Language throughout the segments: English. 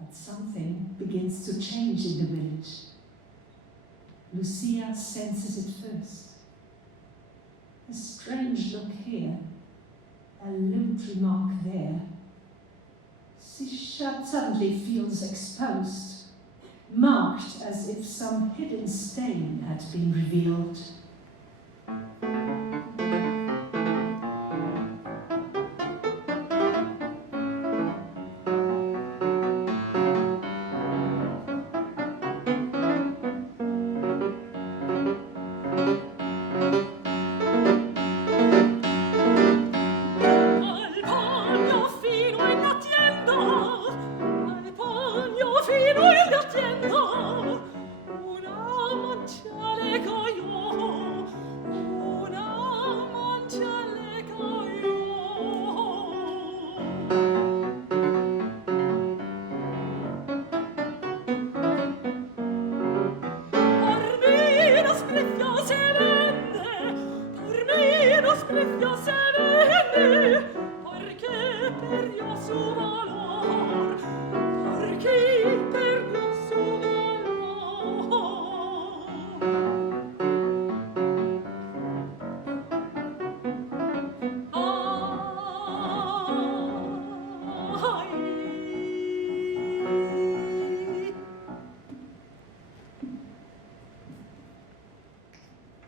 But something begins to change in the village. Lucia senses it first. A strange look here, a lewd remark there. She suddenly feels exposed, marked as if some hidden stain had been revealed.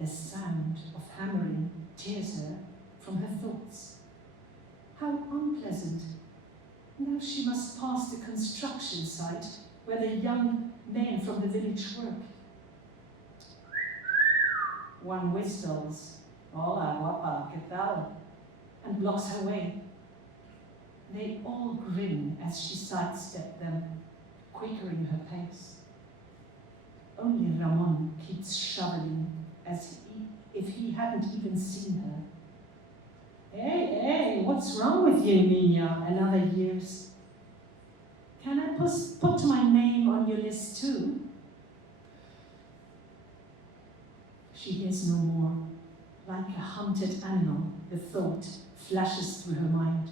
The sound of hammering tears her from her thoughts. How unpleasant. Now she must pass the construction site where the young men from the village work. One whistles, "Hola, guapa, ¿qué tal?" and blocks her way. They all grin as she sidesteps them, quickering her pace. Only Ramón keeps shoveling as if he hadn't even seen her. Hey, what's wrong with you, Nina? Another years. Can I put my name on your list too? She hears no more. Like a hunted animal, the thought flashes through her mind.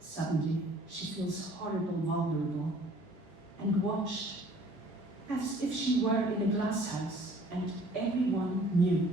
Suddenly, she feels horrible, vulnerable, and watched, as if she were in a glass house and everyone knew.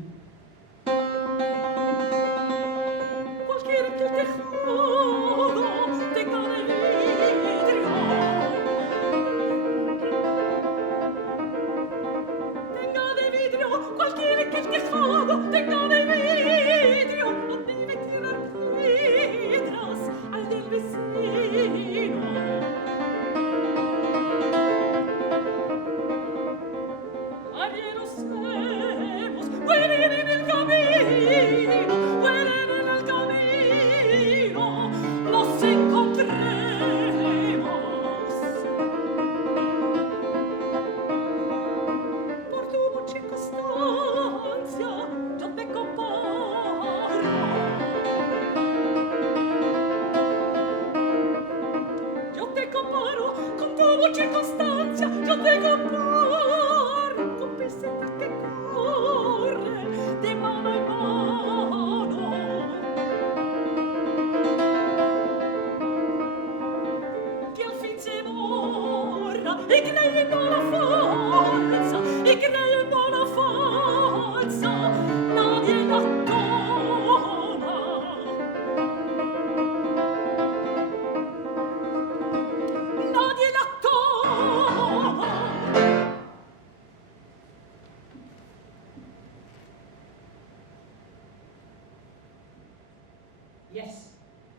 Yes,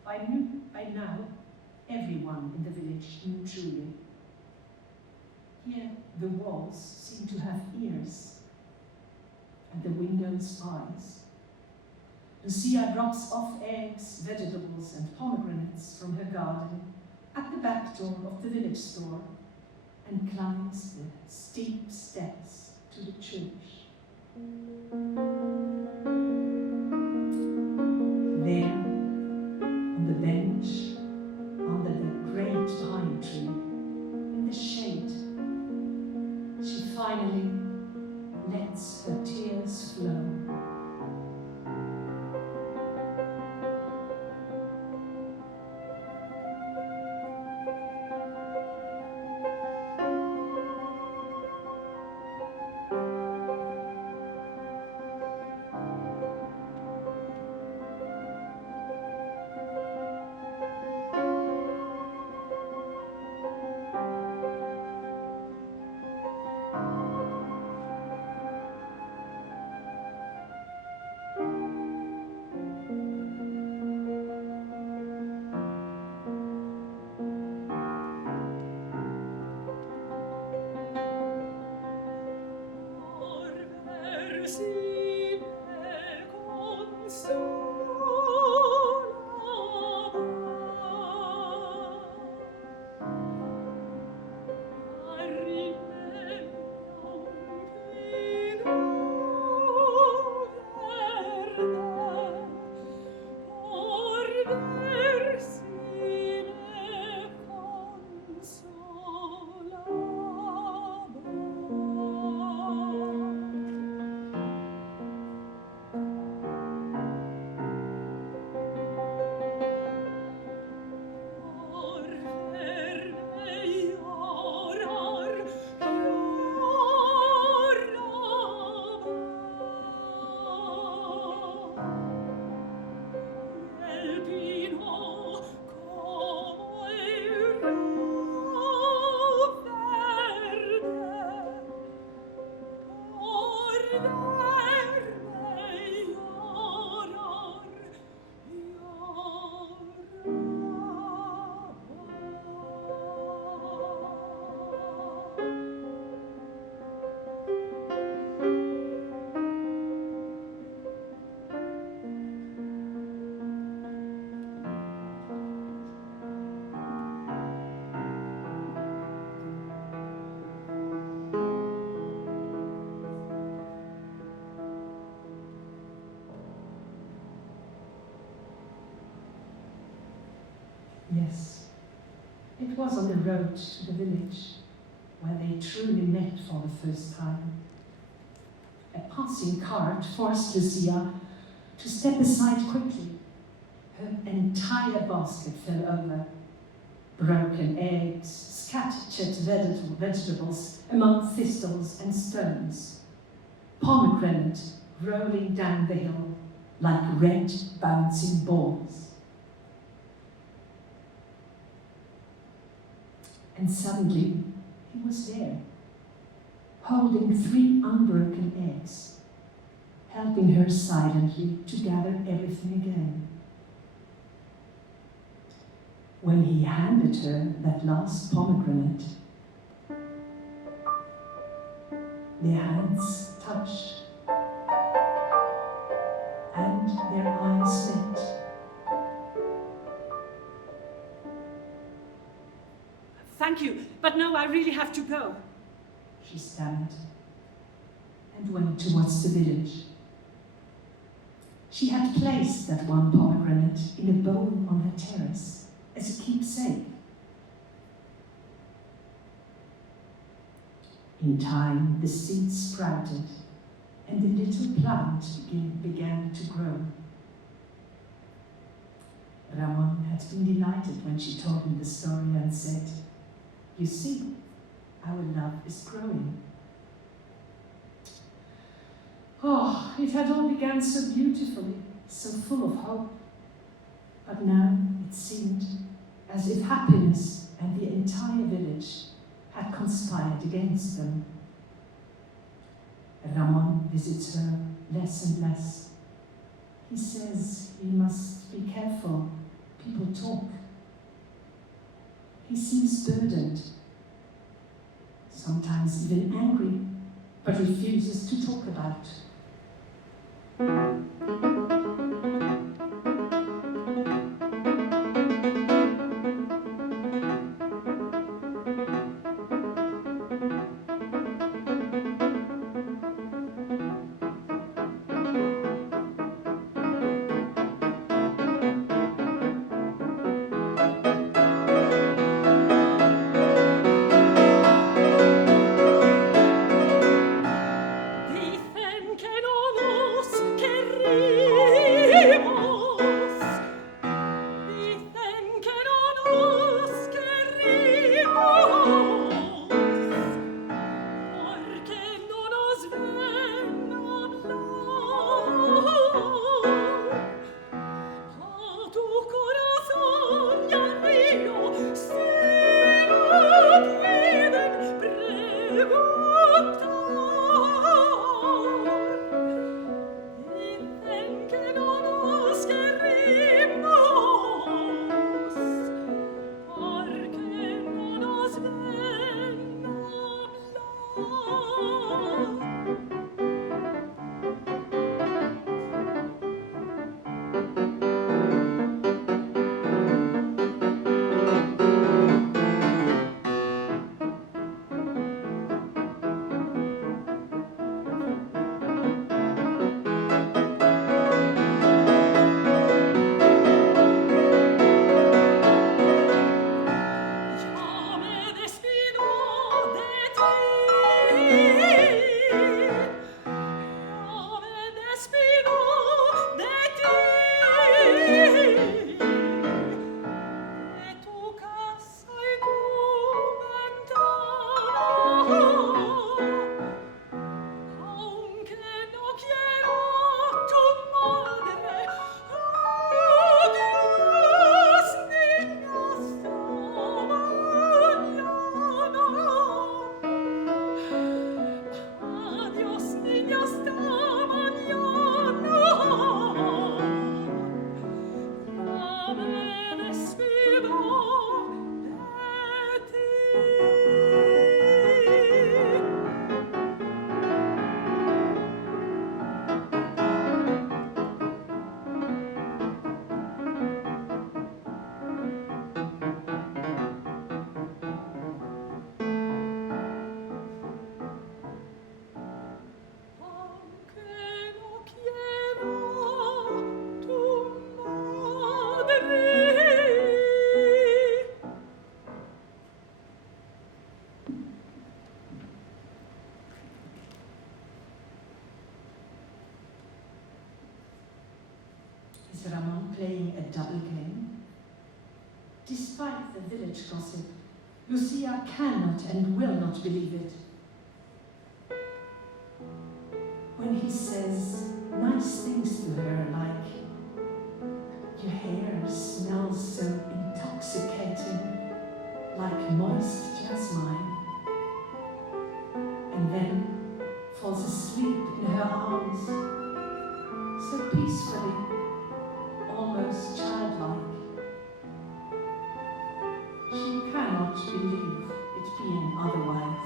by now, everyone in the village knew truly. Here, the walls seem to have ears, and the windows eyes. Lucia drops off eggs, vegetables, and pomegranates from her garden at the back door of the village store and climbs the steep steps to the church. There, on the bench, under the great pine tree, in the shade, she finally lets her tears flow. Yes, it was on the road to the village where they truly met for the first time. A passing cart forced Lucia to step aside quickly. Her entire basket fell over. Broken eggs, scattered vegetables among thistles and stones. Pomegranate rolling down the hill like red bouncing balls. And suddenly he was there, holding 3 unbroken eggs, helping her silently to gather everything again. When he handed her that last pomegranate, their hands touched, and their eyes met. Thank you, but no, I really have to go. She stammered and went towards the village. She had placed that one pomegranate in a bowl on her terrace as a keepsake. In time, the seeds sprouted and the little plant began to grow. Ramón had been delighted when she told him the story and said, "You see, our love is growing." Oh, it had all begun so beautifully, so full of hope. But now it seemed as if happiness and the entire village had conspired against them. Ramón visits her less and less. He says he must be careful. People talk. He seems burdened, sometimes even angry, but refuses to talk about. Vi tänker Is Ramón playing a double game? Despite the village gossip, Lucia cannot and will not believe it. When he says nice things to her like, "Your hair smells so intoxicating, like moist jasmine," and then falls asleep in her arms, so peacefully, almost childlike. She cannot believe it being otherwise.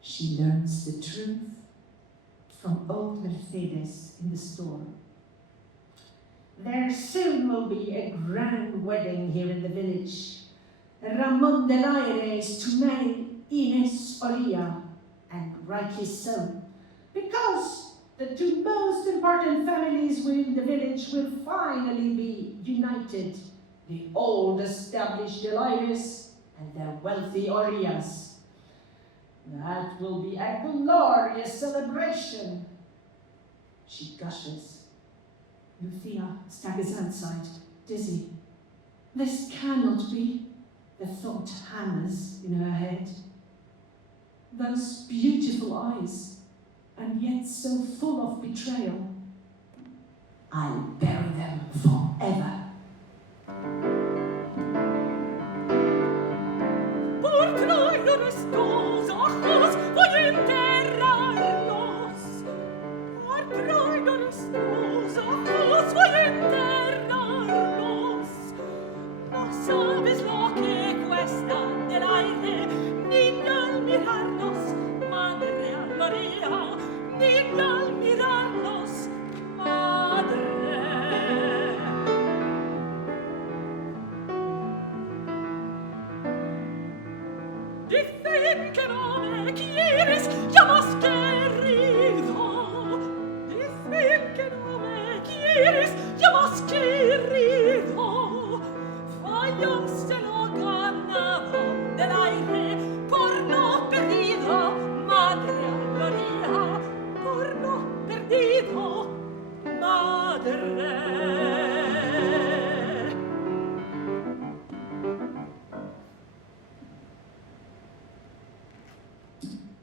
She learns the truth from old Mercedes in the store. There soon will be a grand wedding here in the village. Ramón del Aire is to marry Ines Oria, and rightly so, because the two most important families within the village will finally be united, the old established del Aires and their wealthy Orias. That will be a glorious celebration. She gushes. Lucia staggers outside, dizzy. This cannot be, the thought hammers in her head. Those beautiful eyes, and yet so full of betrayal. I'll bury them forever.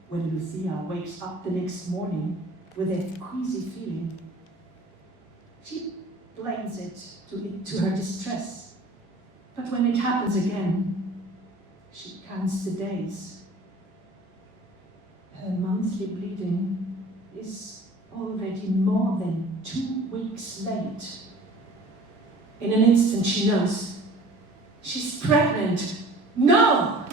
When Lucia wakes up the next morning with a queasy feeling, she blames it to her distress. But when it happens again, she counts the days. Her monthly bleeding is already more than 2 weeks late. In an instant she knows. She's pregnant. No!